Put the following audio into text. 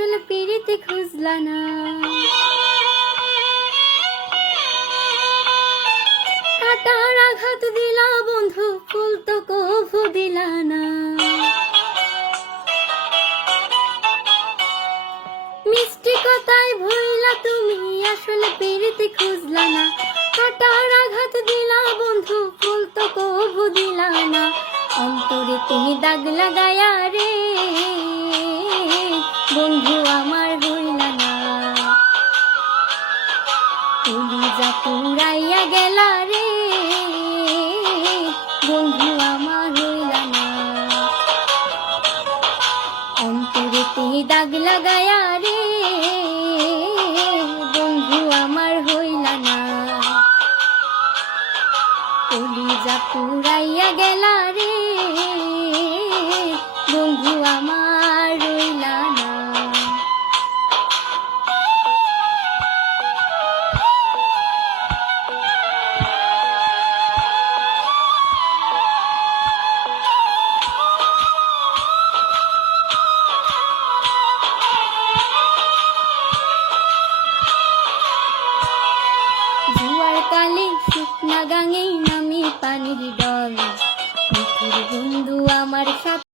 আসলে পিরিতে খুঁজলা না। কাটার আঘাত দিলা বন্ধু, ফুল তো কভু দিলা না। মিষ্টি কথায় ভুললা তুমি, আসলে পিরিতে খুঁজলা না। কাটার আঘাত দিলা বন্ধু, ফুল তো কভু দিলা না। অন্তরে তুমি দাগ লাগায়া রে বন্ধু আমার হইলা না। কলিজা পুরাইয়া গেলা রে বন্ধু আমার হইলা না। অন্তরে তুমি দাগ লাগায়া রে বন্ধু আমার হইলা না। কলিজা পুরাইয়া গেলা রে বন্ধু আমার রইলা না। জুয়ার কালে শুকনা গাঙে নামি পানির ডল, বন্ধু আমার সাথে